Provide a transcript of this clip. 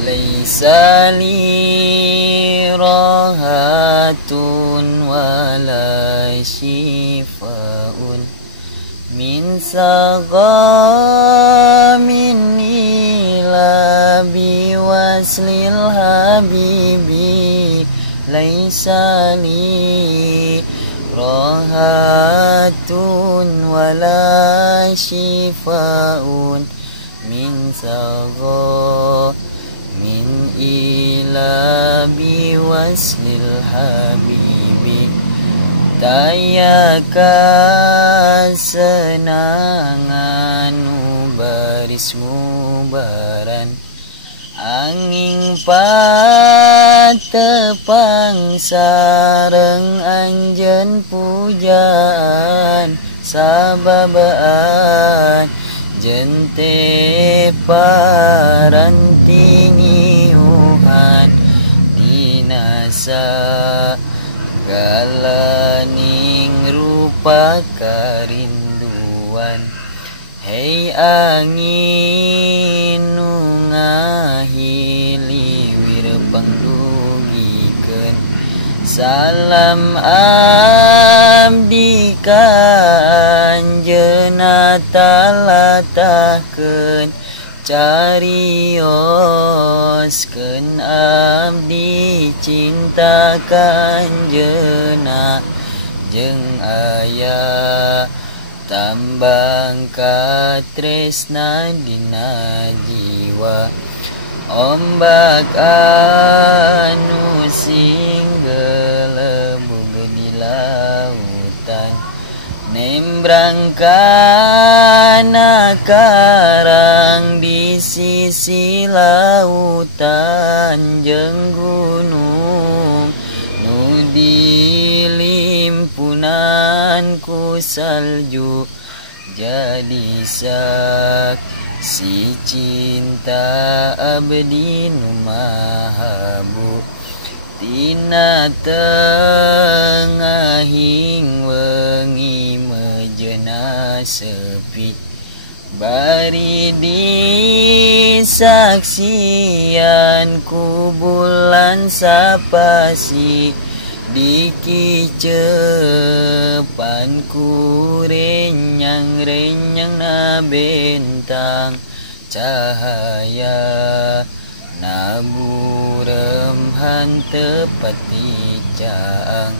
Laisa li rahatun wala shifaun min saqamin ila biwaslil habibi. Laisa li rahatun wala shifaun min saqamin ila biwaslil habibi. Tayaka senangan baris mubaran, angin patepang sareng anjen pujaan sababaan jente parantingi uhan dinasa galaning rupa karinduan. Hei angin nu ngahiliwir pangdugikeun, salam abdi ka anjeunna talatahkeun, carioskeun abdi cinta ka anjeunna, jeung aya tambang katresna dina jiwa. Ombak anu singgelebug di lautan, nembrang kana karang di sisi lautan, jeung gunung nu dilimpunan ku salju jadi saksi cinta abdi nu mahabu. Tina tengahing wengi mejeuna sepi, bari disaksian ku bulan sapasi, dikicepan ku renyang-renyang na bentang, cahaya naburem hanteu pati caang.